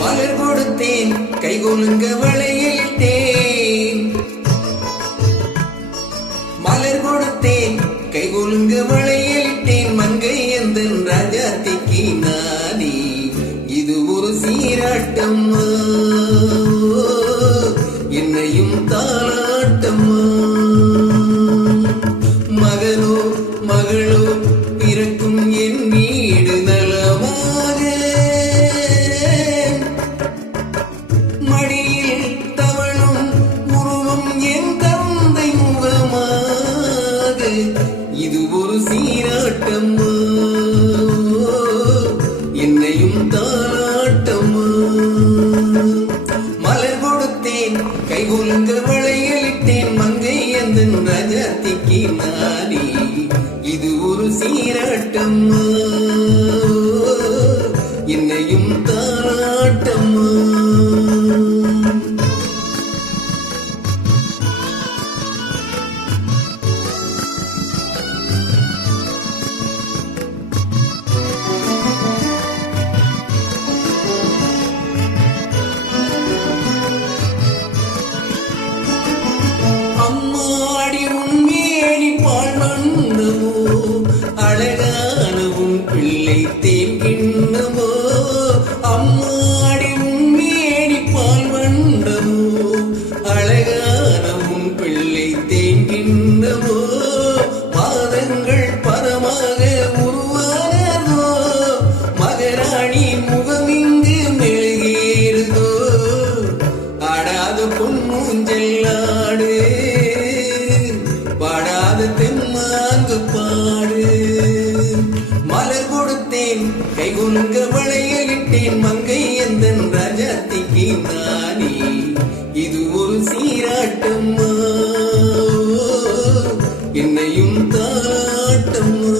மலர் கொடுத்தேன் கைகொலுங்க வளையலிட்டேன். மலர் கொடுத்தேன் கைகொலுங்க வளையலிட்டேன். மங்கை எந்தன் ராஜாத்திக்கு நானே இது ஒரு சீராட்டம்மா, என்னையும் தாளாட்டம்மா. மகனோ மகளோ பிறக்கும் என் வீடு நலமாக, மடியில் தவழும் உருவம் என் தந்தை முகமாக. இது ஒரு சீராட்டம்மா, என்னையும் தாளாட்டம்மா. மலர் கொடுத்தேன் கைகொலுங்க வளையலிட்டேன். மங்கை எந்தன் ராஜாத்திக்கு நானே இது ஒரு சீராட்டம்மா, என்னையும் தாளாட்டம்மா. அம்மாடி உண்மேனி பால் வண்ணமோ, அழகான உன் பிள்ளை தேங்கிண்ணமோ. அம்மாடி உண்மேனி பால் வண்ணமோ, அழகான உன் பிள்ளை தேங்கிண்ணமோ. மாதங்கள் பரமாக உருவானதோ, மகராணி முகமிங்கு மெழுகேறுதோ. ஆடாத பொன்மூஞ்செல்லாடு, பாடாத தெம்மாங்கு பாடு. மலர் கொடுத்தேன் கைகொலுங்க வளையலிட்டேன். மங்கை எந்தன் ராஜாத்திக்கு நானே இது ஒரு சீராட்டம்மா, என்னையும் தாளாட்டம்மா.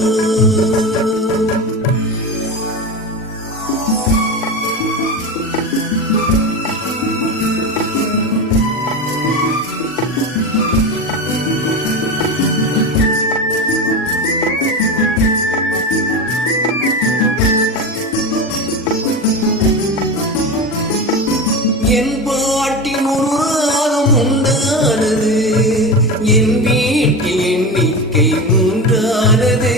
என் பாட்டின் ஒரு ராகம் உண்டானது, என் வீட்டில் எண்ணிக்கை மூன்றானது.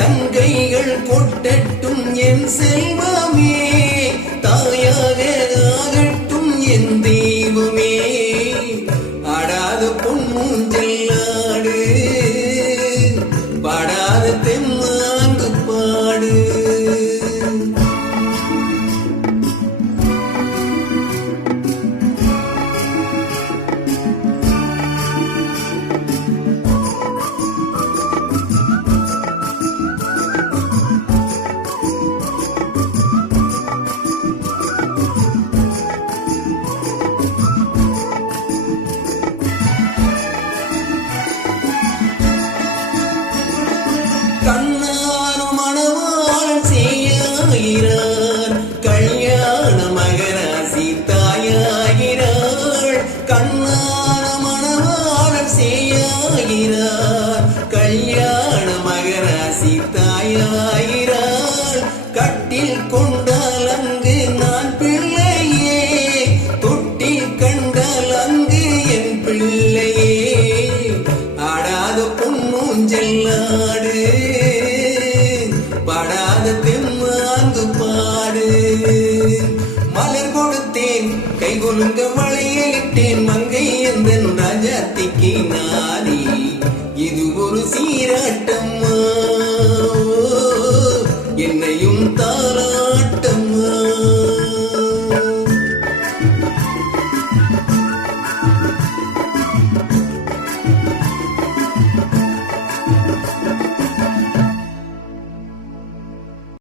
தங்கைகள் கொட்டட்டும் என் செல்வமே, தாயாக ஆகட்டும் என் தெய்வமே. ஆடாத பொன்மூஞ்செல்லாடு, பாடாத தெம்மாங்கு பாடு. கண்ணாரும் மணவாளன் செய்யாகிறார், கல்யாண மகராசி தாயாகிறாள். கண்ணார மணவாளன் செய்யாகிறார், கல்யாண மகராசி தாயாகிறாள். கட்டில் கொண்டால் அங்கு நான் பிள்ளையே, தொட்டில் கண்டால் அங்கு என் பிள்ளையே. ஆடாத பொன்மூஞ்செல்லாடு, பாடாத தெம்மாங்கு பாடு. மலர் கொடுத்தேன் கைகொலுங்க வளையலிட்டேன். மங்கை எந்தன் ராஜாத்திக்கு நானே இது ஒரு சீராட்டம்மா,